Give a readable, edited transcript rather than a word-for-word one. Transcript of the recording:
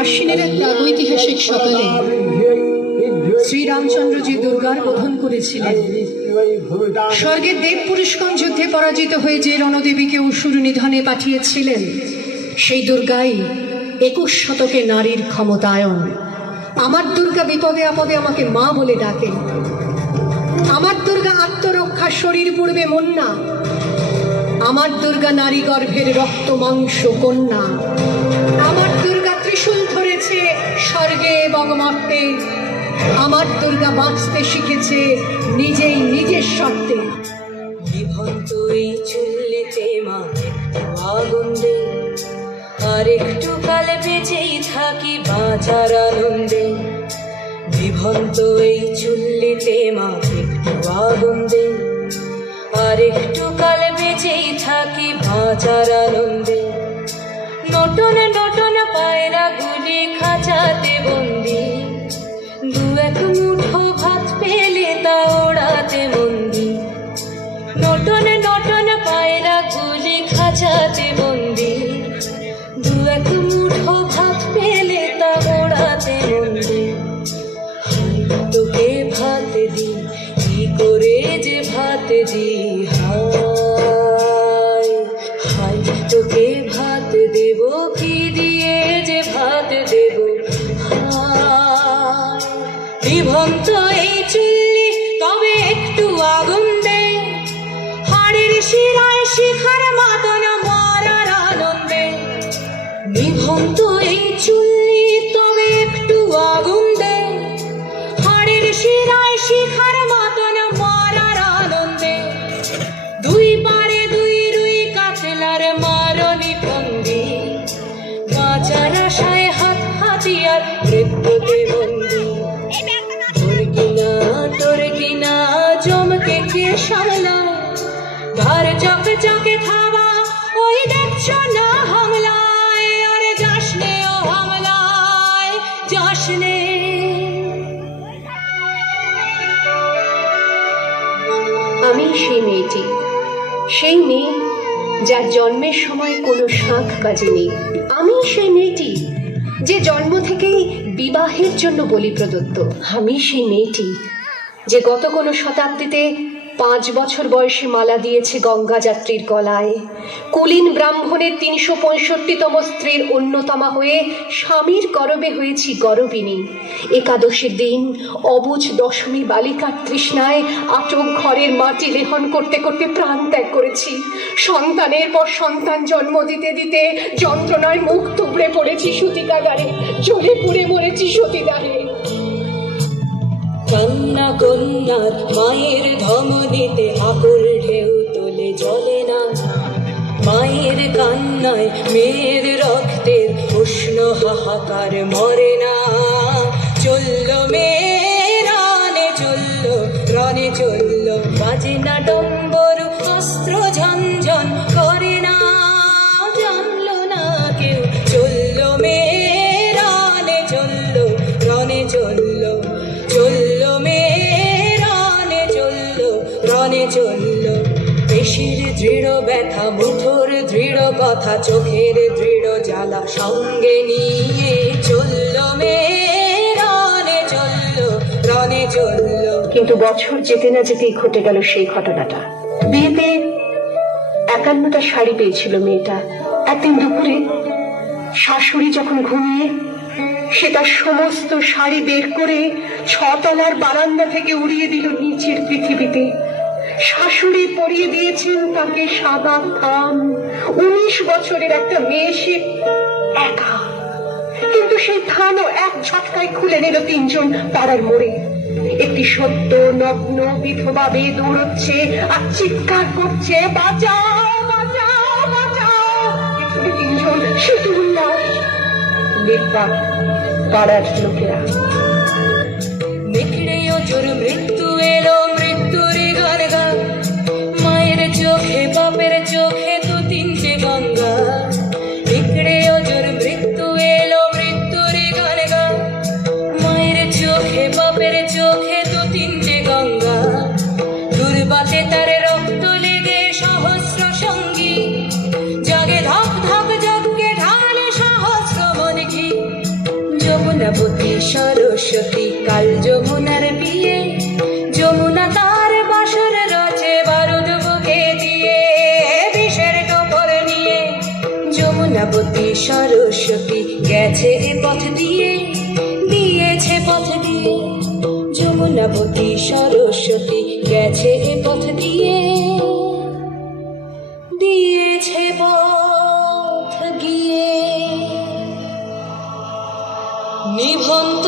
আশ্বিনের এক প্রাগৈতিহাসিক সকালে শ্রীরামচন্দ্রজি দুর্গার বোধন করেছিলেন। স্বর্গের দেব পুরুষগণ যুদ্ধে পরাজিত হয়ে যে রণদেবীকে অসুর নিধনে পাঠিয়েছিলেন, সেই দুর্গাই 21 শতকে নারীর ক্ষমতায়ন। আমার দুর্গা বিপদে আপদে আমাকে মা বলে ডাকে। আমার দুর্গা আত্মরক্ষা শরীর পূর্বে মন্না। আমার দুর্গা নারী গর্ভের রক্ত মাংস কন্যা। আমার দুর্গা ত্রিশূল ধরেছে স্বর্গে এবং মর্তে। আমার দুর্গা বাঁচতে শিখেছে নিজেই নিজের শর্তে। বিভন্ত এই চুল্লিতে মা আগুন দে, আর একটু কাল বেঁচেই থাকি বাঁচার আনন্দে। বিভন্ত এই চুল্লিতে মা একটু আগুন দে, আর একটু কাল বেঁচেই থাকি বাঁচার আনন্দে। নটন নটন পায়রা গুলি খাঁচাতে বন্দি, দু এক মুঠো ভাত পেলে তা ওড়াতে মন্দি। নটন নটন পায়রা গুলি খাঁচাতে বন্দি, দু এক মুঠো ভাত পেলে তা ওড়াতে মন্দি। তোকে ভাত দি, কি করে যে ভাত দি, হায় হায় তোকে ভাত দেব, কি দিয়ে যে ভাত দেব, হায়। বিভন্ত এই চুল্লি তবে একটু আগুন দে, হাড়ের শিরায় শিখার মাতন মারার আনন্দে। বিভন্ত এই চুল্লি তবে একটু আগুন দে, হাড়ের শিরায় শিখার মাতন মারার আনন্দে। দুই পারে দুই রুই কাতলার মারনি ফন্দি, বাঁচার আশায় হাত হাতিয়ার মৃত্যুতে বন্দি। তোর কিনা জমকে কে সামলায়, ঘর চকে চকে থাবা ওই দেখছ না হামলায়। আরে যাসনে ও হামলায় যাসনে। আমি সেই মেয়েটি, সেই মেয়ে যার জন্মের সময় কোনো শাঁখ বাজেনি। আমি সেই মেয়েটি যে জন্ম থেকেই বিবাহের জন্য বলি প্রদত্ত। আমি সেই মেয়েটি যে গত কোনো শতাব্দীতে 5 বছর বয়সে মালা দিয়েছে গঙ্গা যাত্রীর গলায়। কুলীন ব্রাহ্মণের 365তম স্ত্রীর অন্যতমা হয়ে স্বামীর গরবে হয়েছি গরবিনী। একাদশীর দিন অবুঝ দশমী বালিকার তৃষ্ণায় আটক ঘরের মাটি লেহন করতে করতে প্রাণ ত্যাগ করেছি। সন্তানের পর সন্তান জন্ম দিতে দিতে যন্ত্রণায় মুখ থুবড়ে পড়েছি সতীকাগারে, জ্বলে পুড়ে মরেছি সতীদাহে। কান্না কন্যার মায়ের ধমনীতে আকুল ঢেউ তোলে জলে না। মায়ের কান্নায় মেয়ের রক্তের উষ্ণ হাহাকার মরে না। চলল মেয়ে রানে চলল, রনে চলল, বাজে না ডম্বরু, অস্ত্র ঝনঝন করে না। জানলো না কেউ, চলল মেয়ে রানে চলল, রনে চলল, চলল মেয়ে রানে চলল, রনে চলল। পেশির দৃঢ় ব্যথা, মুঠোর দৃঢ় কথা, চোখের দৃঢ় জ্বালা সঙ্গে নিয়ে চলল মেয়ে রানে চলল, রনে চলল। কিন্তু বছর যেতে না যেতেই ঘটে গেল সেই ঘটনাটা। বিয়েতে 51টা শাড়ি পেয়েছিল মেয়েটা। একদিন দুপুরে শাশুড়ি যখন ঘুমিয়ে, সে তার সমস্ত শাড়ি বের করে 6 তলার বারান্দা থেকে উড়িয়ে দিল নিচের পৃথিবীতে। শাশুড়ি পরিয়ে দিয়েছেন তাকে সাদা থান। 19 বছরের একটা মেয়ে, সে একা। কিন্তু সেই থানও এক ঝটকায় খুলে নিল 3 জন পাড়ার মোড়ে। একটি সদ্য নগ্ন বিধবা মেয়ে দৌড়চ্ছে আর চিৎকার করছে, বাঁচাও বাঁচাও বাঁচাও। 3 জন শুধু উল্লাস। নির্বাক পাড়ার লোকেরা। নিখড়েও জোর মৃত্যু এলো, মৃত্যুর গান গা। মায়ের চোখে বাপের চোখে 2-3টে গঙ্গা। নিখড়েও জোর মৃত্যু এলো, মৃত্যুর গান গা। মায়ের চোখে বাপের চোখে 2-3টে গঙ্গা। দুর্বাতে তার রক্ত লেগে সহস্র কখন